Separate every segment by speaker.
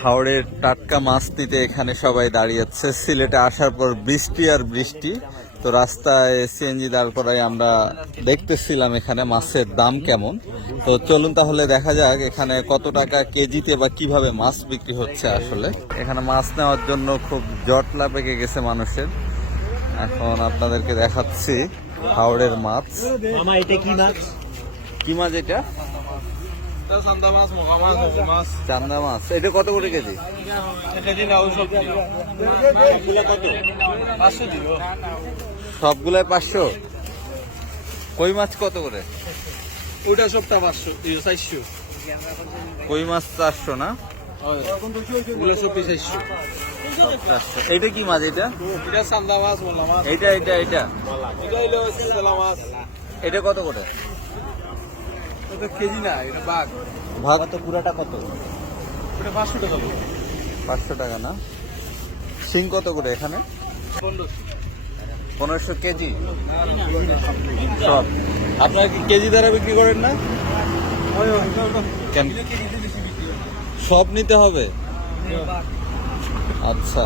Speaker 1: হাওড়ের টাটকা মাছ নিতে এখানে সবাই দাঁড়িয়েছে। সিলেটে আসার পর বৃষ্টি আর বৃষ্টি। তো রাস্তায় সিএনজি দাঁড় করাই আমরা দেখতেছিলাম এখানে মাছের দাম কেমন। তো চলুন তাহলে দেখা যাক এখানে কত টাকা কেজিতে বা কীভাবে মাছ বিক্রি হচ্ছে আসলে। এখানে মাছ নেওয়ার জন্য খুব জটলা পেকে গেছে মানুষের। এখন আপনাদেরকে দেখাচ্ছি হাওড়ের মাছ?
Speaker 2: কি মাছ
Speaker 1: এটা?
Speaker 3: সান্দা মাছ মোকা মাছ মাছ
Speaker 1: চান্দা মাছ এটা কত করে কেজি
Speaker 3: সব
Speaker 2: কত?
Speaker 3: পাঁচশো দিল
Speaker 1: সবগুলাই পাঁচশো? কই মাছ কত করে?
Speaker 3: ওইটা সবটা পাঁচশো চারশো
Speaker 1: কই মাছ চারশো না? এটা কি মাছ এটা
Speaker 3: এটা সান্দা মাছ
Speaker 1: এইটা এটা এটা
Speaker 3: এটা
Speaker 1: এটা কত করে?
Speaker 3: কেজি না এটা বাঘ?
Speaker 1: ভাত
Speaker 2: কত পুরাটা কত?
Speaker 3: ওটা পাঁচশো টাকা বলো।
Speaker 1: পাঁচশো টাকা না? শিং কত করে এখানে?
Speaker 3: পনেরোশো।
Speaker 1: পনেরোশো কেজি? সব। আপনারা কি কেজি দ্বারা বিক্রি করেন না? কেন? সব নিতে হবে? আচ্ছা।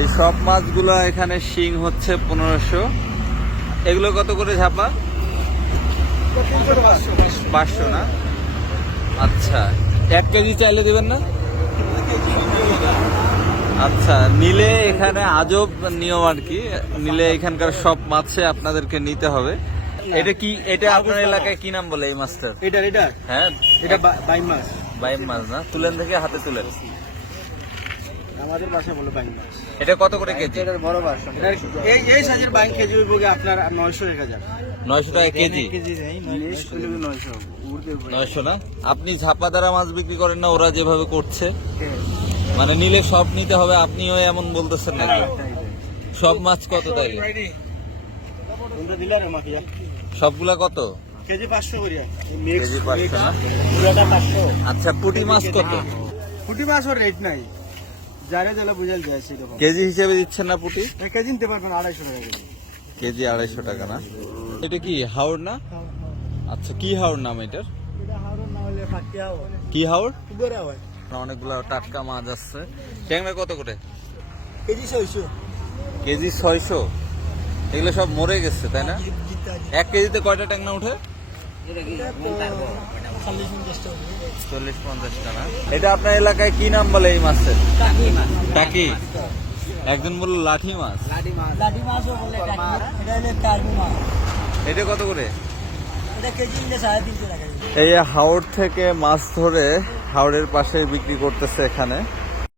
Speaker 1: এই সব মাছগুলো এখানে শিং হচ্ছে পনেরোশো। এগুলো কত করে ঝাপা? পাঁচশো না? আচ্ছা। এক কেজি চাইলে দেবেন না? আচ্ছা নিলে এখানে আজব নিয়ম আর কি। নিলে এখানকার সব মাছে আপনাদেরকে নিতে হবে। এটা কি এটা আপনার এলাকায় কি নাম বলে এই মাছটার?
Speaker 2: এটা এটা।
Speaker 1: হ্যাঁ
Speaker 2: এটা বাইম মাছ।
Speaker 1: বাইম মাছ না? তুলেন থেকে হাতে তুলেন।
Speaker 2: আমাদের বাসা বলে বাইম মাছ
Speaker 1: এটা কত করে কেজি?
Speaker 2: এটার বড় মাছ এই এই সাইজের বাইম কেজি হইব আপনার নয়শো এক হাজার।
Speaker 1: নয়শো টাকা কেজি?
Speaker 2: কেজি নেই নয়শো
Speaker 1: নয়শো। না? আপনি ঝাপা দ্বারা মাছ বিক্রি করেন না ওরা যেভাবে করছে। মানে নিলে সব নিতে হবে আপনিও এমন বলতেছেন নাকি? সব মাছ কত
Speaker 2: আমাকে
Speaker 1: সবগুলা কত?
Speaker 2: কেজি পাঁচশো করিয়া
Speaker 1: কেজি পাঁচশো না? আচ্ছা পুঁটি মাছ কত?
Speaker 2: ফুটি মাছের রেট নাই। যারা জেলা বুঝাল যায় সেরকম।
Speaker 1: কেজি হিসেবে দিচ্ছেন না পুঁটি?
Speaker 2: এক কেজি নিতে পারবেন আড়াইশো টাকা কেজি।
Speaker 1: কেজি আড়াইশো টাকা না? এটা কি হাওড় না? আচ্ছা কি হাওড় নাম এটার? কি হাওড়
Speaker 2: হয়
Speaker 1: অনেকগুলো টাটকা মাছ আসছে ট্যাংরা কত করে?
Speaker 2: কেজি ছয়শো।
Speaker 1: কেজি ছয়শো? এগুলো সব মরে গেছে তাই না? এক কেজিতে কয়টা ট্যাংরা উঠে? চল্লিশ পঞ্চাশ টাকা। এটা আপনার এলাকায় কি নাম বলে এই মাছের? টাকি একজন বলল লাঠি মাছ।
Speaker 2: লাঠি এটা মাছ।
Speaker 1: এটা কত করে? এই হাওড় থেকে মাছ ধরে হাওড়ের পাশে বিক্রি করতেছে এখানে।